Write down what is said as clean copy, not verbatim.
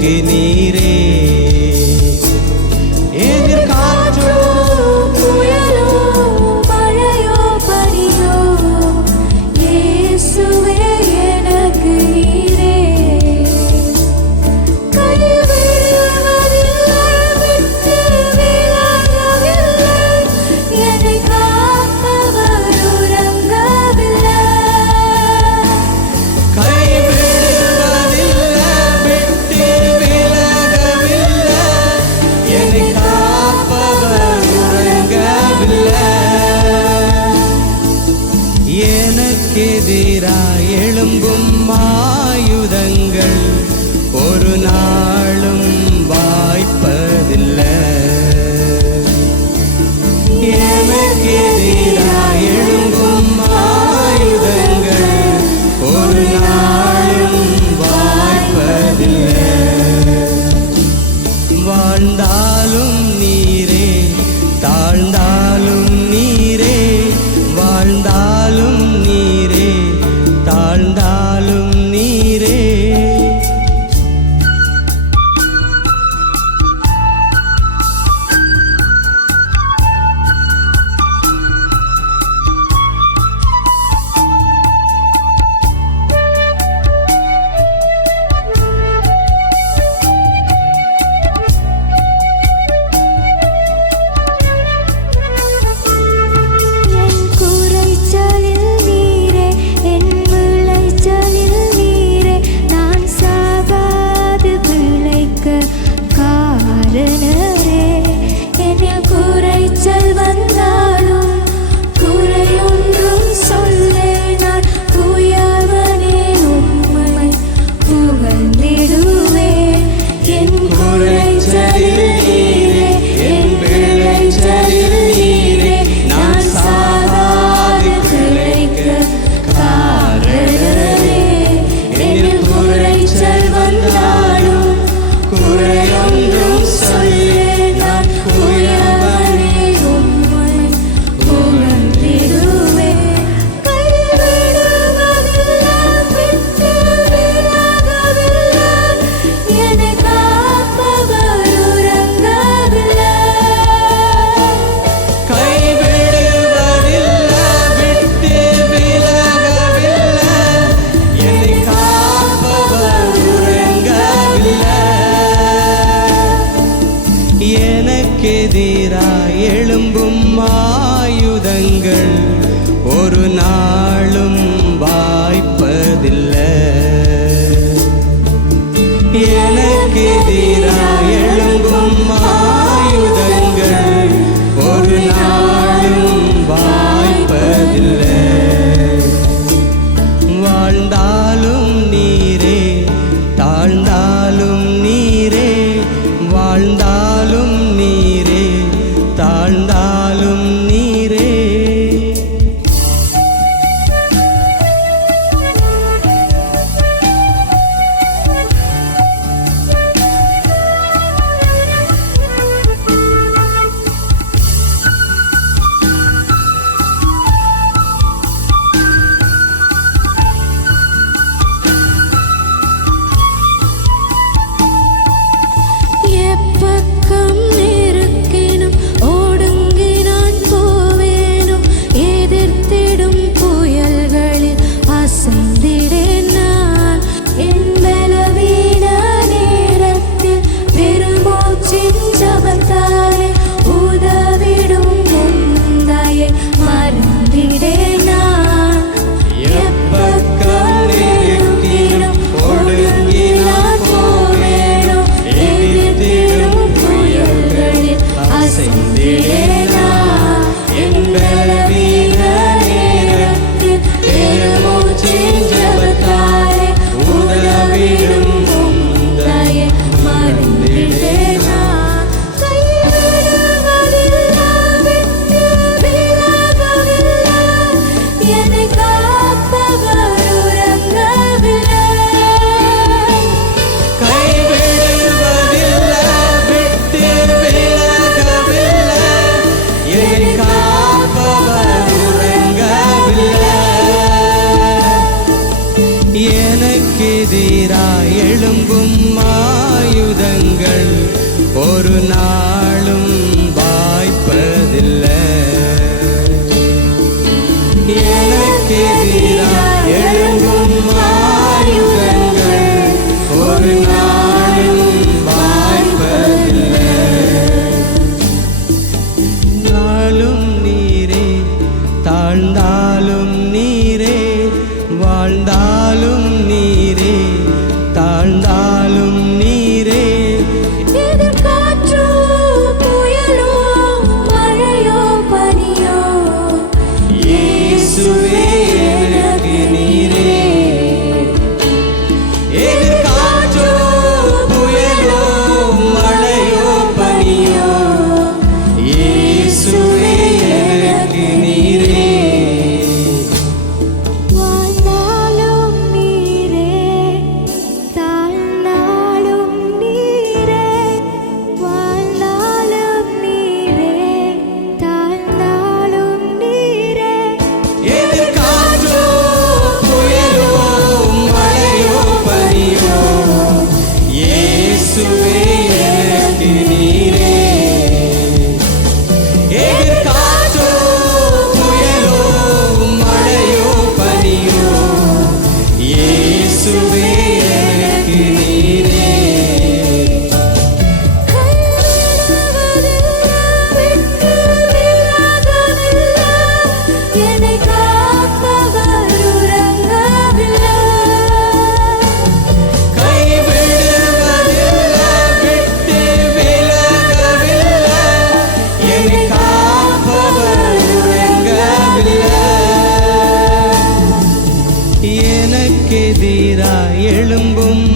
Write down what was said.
எனக்கு நீரே. எதிர்காற்றோ புயலோ மழையோ பனியோ இயேசுவே எனக்கு நீரே. கைவிடுவதில்லை, விட்டு விலகவில்லை, என்னை காப்பவர் உறங்கவில்லை. கைவிடுவதில்லை, விட்டு விலகவில்லை, என்னை காப்பவர் உறங்கவில்லை. எனக்கெதிராய் எழும்பும் ஆயுதங்கள் ஒரு நாளும் வாய்ப்பதில்லை. எனக்கெதிராய் எழும்பும் ஆயுதங்கள் ஒரு நாளும் வாய்ப்பதில்லை. வாழ்ந்தாலும் நீரே, தாழ்ந்தாலும் நீரே, வாழ்ந்தாலும் நீரே, தாழ்ந்தாலும் நீரே. என் குறைச்சலில் நீரே, என் விளைச்சலில் நீரே, நான் சாகாது பிழைக்க காரணரே. என்னில் குறைச்சல் வந்தாலும் குறையொன்றும் சொல்லே, நான் குயவனே உம்மை புகழ்ந்திடுவேன். என் குறைச்சலில் நீரே, என் விளைச்சலில் நீரே, நான் சாகாது பிழைக்க காரணரே. என்னில் குறைச்சல் வந்தாலும் குறையொன்றும் சொல்லே, நான் குயவனே உம்மை புகழ்ந்திடுவேன். கைவிடுவதில்லை, விட்டு விலகவில்லை, என்னை காப்பவர் உறங்கவில்லை. கைவிடுவதில்லை, விட்டு விலகவில்லை, என்னை காப்பவர் உறங்கவில்லை. எனக்கெதிராய் எழும்பும் ஆயுதங்கள் ஒரு நாளும் வாய்ப்பதில்லை. எனக்கெதிராய் எழும்பும் ஆயுதங்கள் ஒரு நாளும் வாய்ப்பதில்லை. வாழ்ந்தாலும் நீரே, தாழ்ந்தாலும் நீரே, வாழ்ந்தாலும் நீரே, தாழ்ந்தாலும் நீரே. எப்பக்கம் நெருக்கினும் ஓடுங்கி நான் போவேனோ, எதிர்த்திடும் புயல்களில் அசைந்திடேன் நான். என் பலவீன நேரத்தில் பெருமூச்சின் ஜெபத்தாலே உதவிடும் உந்தையை மறந்திடேன் நான். எப்பக்கம் நெருக்கினும் ஓடுங்கி நான் போவேனோ, எதிர்த்திடும் புயல்களில் அசைந்திடேன் நான். என் பலவீன நேரத்தில் பெருமூச்சின் ஜெபத்தாலே உதவிடும் உந்தையை மறந்திடேன் நான். கைவிடுவதில்லை, விட்டு விலகவில்லை, என்னை காப்பவர் உறங்கவில்லை. கைவிடுவதில்லை, விட்டு விலகவில்லை, என்னை காப்பவர் உறங்கவில்லை. எனக்கெதிராய் எழும்பும் ஆயுதங்கள் ஒரு நாளும் வாய்ப்பதில்லை. எனக்கெதிராய் எழும்பும் ஆயுதங்கள் ஒரு நாளும் வாய்ப்பதில்லை. நாளும் நீரே, தாழ்ந்தாலும் நீரே, வாழ்ந்தாலும் நீரே, தாழ்ந்தாலும் நீரே. எதிர்காற்றோ புயலோ மழையோ பனியோ இயேசுவே எனக்கு நீரே. எதிர்காற்றோ புயலோ மழையோ பனியோ இயேசுவே எனக்கு நீரே. வாழ்ந்தாலும் நீரே, தாழ்ந்தாலும் நீரே, வாழ்ந்தாலும் நீரே, தாழ்ந்தாலும் நீரே. எதிர்காற்றோ புயலோ மழையோ பனியோ இயேசுவே எனக்கு நீரே. எதிர்காற்றோ புயலோ மழையோ பனியோ இயேசுவே எனக்கு நீரே. விட்டு விலகவில்லை, என்னை காப்பவர் உறங்கவில்லை. கைவிடுவதில்லை, விட்டு விலகவில்லை, என்னை காப்பவர் உறங்கவில்லை. எனக்கெதிராய் எழும்பும்